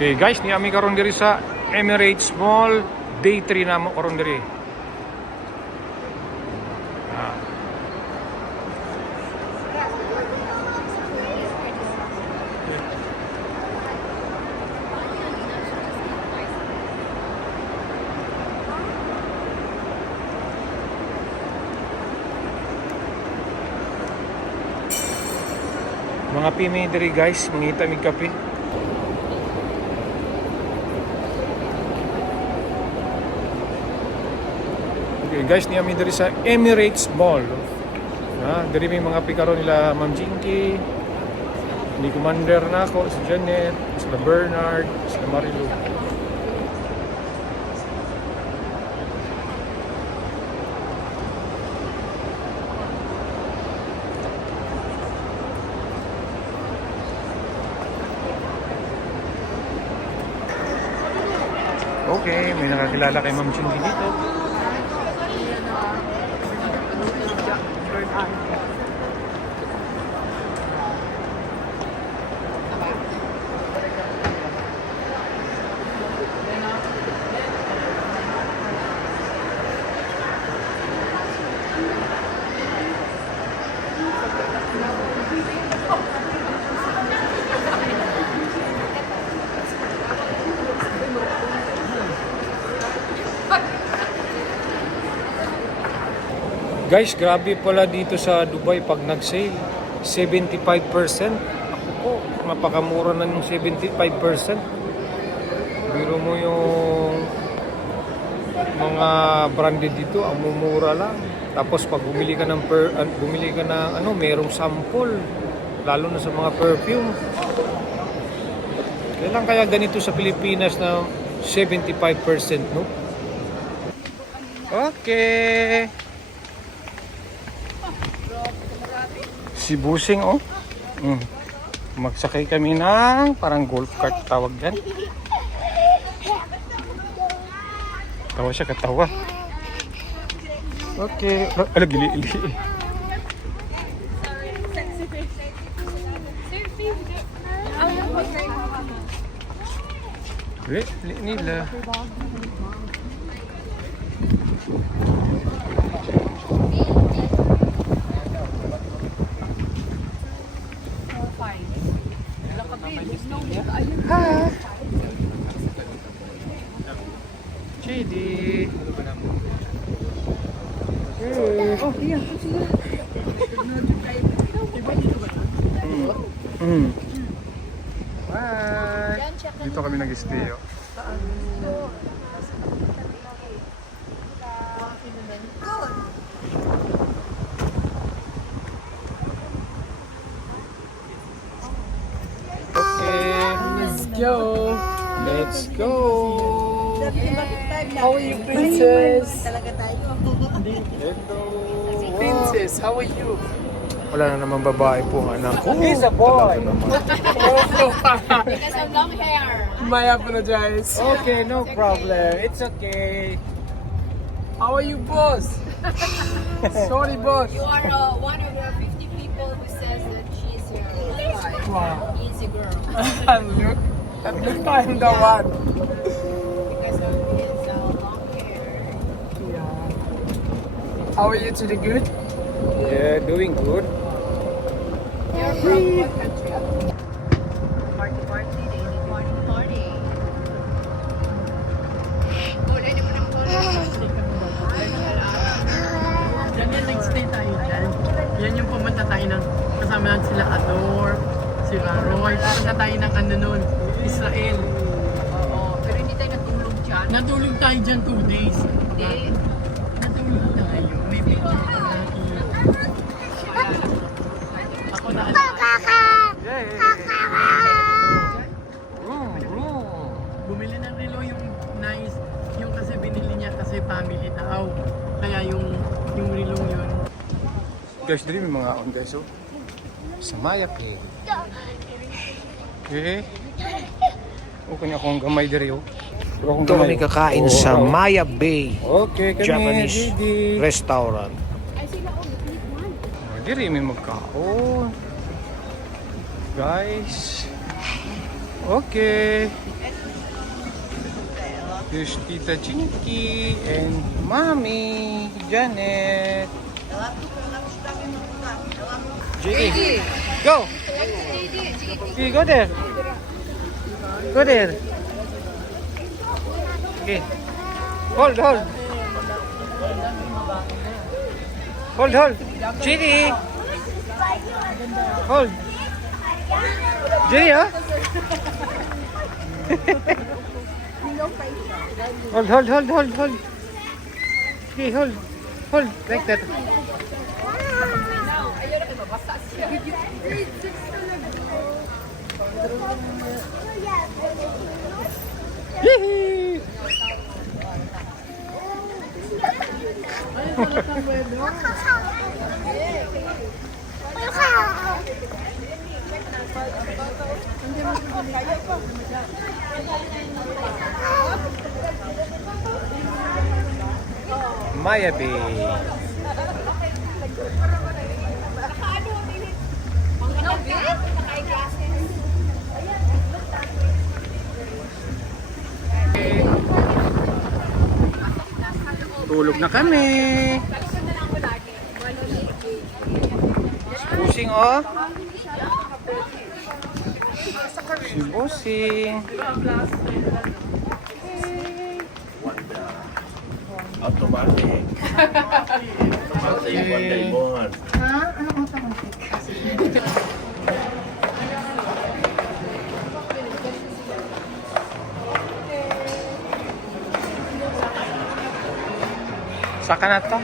Okay guys, ni ami karon diri sa Emirates Mall, day 3 na mo karon diri. Mga pimi diri guys, mangita mig kape. Okay guys, ni ami diri sa Emirates Mall. Diri may mga pikaro nila Ma'am Jinky, ni Commander na ako, si Janet, sila Bernard, sila Marilu. Okay, may nakakilala kay Ma'am Jinky dito. Guys, grabe pala dito sa Dubai pag nag-sale. 75%. Ako po, napakamura na yung 75%. Biro mo yung mga branded dito, ang mumura lang. Tapos pag bumili ka ng merong sample, lalo na sa mga perfume. Kailan kaya ganito sa Pilipinas na 75%, no? Okay. Si Busing, oh. Magsakay kami ng parang golf cart tawag yan. Tawa siya, katawa. Okay. Gili. Li nila. Hi. JD. Oh, iya. Bye. Dito kami nag-stay. Let's go! How are you, princess? Hello! Princess, how are you? Wala na naman babae po ang anak ko. He's a boy! Because of long hair. I apologize. Okay, no problem. It's okay. How are you, boss? Sorry, boss. You are one of the 50 people who says that she's your wife. Wow. Easy girl. Look, I'm the one. Because of his long hair. Yeah. How are you today? Good? Yeah, doing good. You're from what country? Party, daily party. Kulay naman ang kulay. Diyan yan, nag-stay tayo dyan. Yan yung pumunta tayo ng kasama natin sila Ador, sila Roy. Pumunta tayo ng nun, Israel. Oo, pero hindi tayo natulog dyan. Natulog tayo dyan 2 days. Hindi. Natulog tayo. May picture pa natin. Ako na bumili ng relo yung nice. Yung kasi binili niya kasi family daw. Kaya yung relo yun. Guys, dali may mga on guys, oh. Sa Maya Cave. Okay. Okay na akong gamay diri, oh. Ito kami kakain sa Maya Bay Okay, kami Japanese ready. restaurant. Diri may magkaon. Guys. Okay. Here's Tita Chinky and Mommy Janet. JD, go! Okay, go there. Go there. Okay. Hold. Hold. JD. Hold. JD, huh? Hold. Okay, hold. Like that. Yee! Maya Bay. Tulog na kami. Busing oh. Si Busing. Automatic. Automatic one day more. Saka na to.